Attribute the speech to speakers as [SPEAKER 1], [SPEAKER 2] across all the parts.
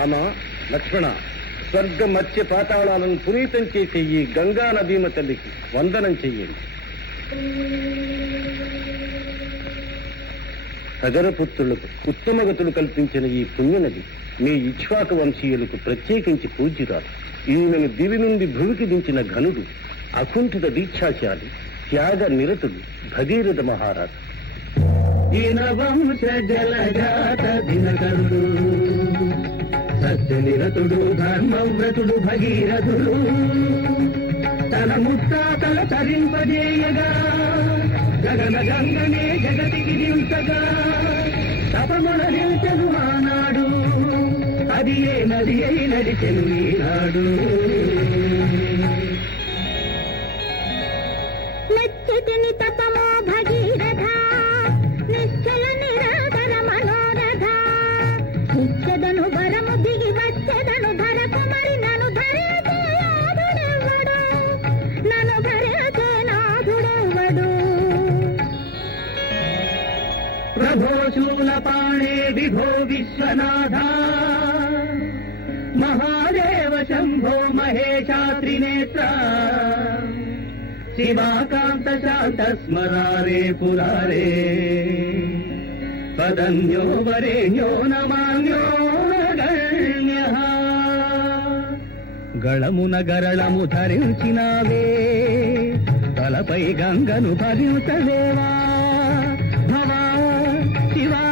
[SPEAKER 1] రామ లక్ష్మణ స్వర్గ మత్స్య పాతాళాలను పునీతం చేసే ఈ గంగా నదీమ తల్లికి వందనం చెయ్యండి. సగరపుత్రులకు ఉత్తమగతులు కల్పించిన ఈ పుణ్యనది మీ ఇక్ష్వాక వంశీయులకు ప్రత్యేకించి పూజ్యురాలు. ఈమెను దివి నుండి భూమికి దించిన ఘనుడు అకుంఠిత దీక్షాశాలి త్యాగ నిరతుడు భగీరథ మహారాజు.
[SPEAKER 2] వంశ జలజాత దినకరుడు. నిరతుడు ధర్మవ్రతుడు భగీరథుడు. తన ముత్తాతల తరింపజేయగా. గగన గంగనే జగతికి దించగా తపముల నిల్చను ఆనాడు. అది ఏ నది అయి నడిచెను ఈనాడు.
[SPEAKER 3] నెచ్చటిని
[SPEAKER 2] శూలపాణే విభో విశ్వనాథ. మహాదేవ శంభో మహేశాత్రినేత్ర శివాకాంత శాంత స్మరారే పురారే. పదన్యో వరేణ్యో నమాన్యో గణ్య గళమున గరళము ధరించినావే. తలపై గంగను భరించలేవా భవా శివా శివా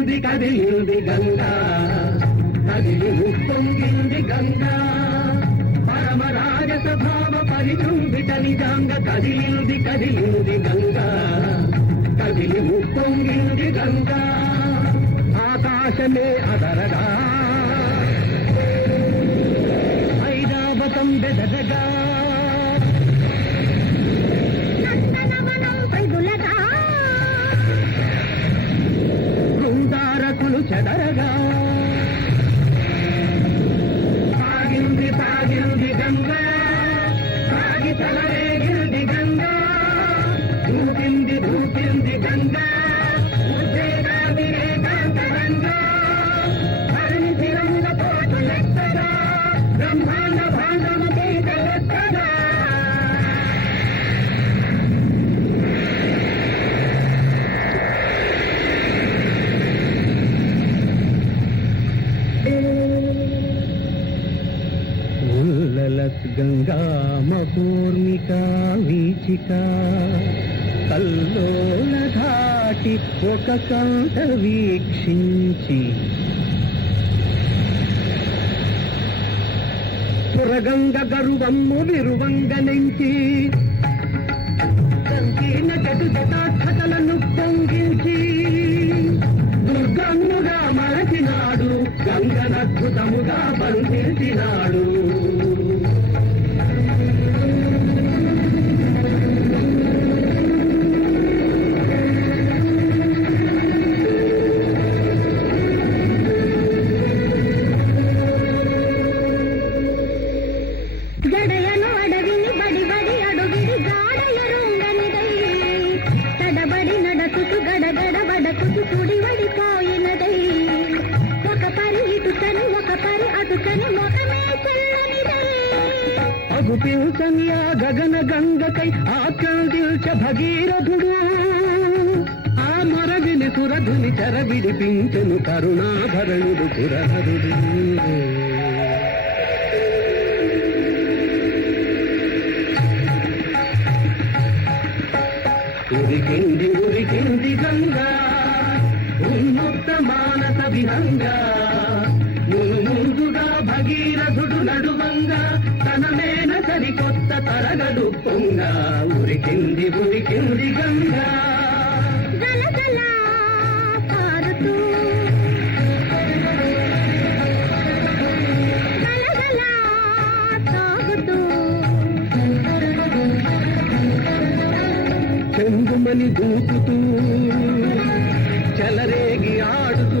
[SPEAKER 2] కదిలింది కదిలింది గంగా. కదిలి ఉప్పొంగింది గంగా పరమరాజస భావ పరిచుంబిట నిజాంగ కదిలింది కదిలింది గంగా. కదిలి ఉప్పొంగింది గంగా. ఆకాశమే అదరగా. ఐరావతం బెదరగా ఉల్లలత్ పూర్ణిక వీచిక కల్లోల ఘాటి ఒక కాంత వీక్షించి. పురగంగ గరువమ్ము విరువంగ నెంచి అగుపించని ఆ గగన గంగకై ఆక్రందించ భగీరథుడు. ఆ మరవిని సురధుని చర విడిపించను కరుణాభరణుడు పురహరుడు. ఉరికింది ఉరికింది గంగా ఉన్ముక్త మానస విహంగా. సరికొత్త తరగడు పొంగ. ఉరికింది ఉరికింది గంగ. చెంగుమని దూకుతూ. చలరేగి ఆడుతూ.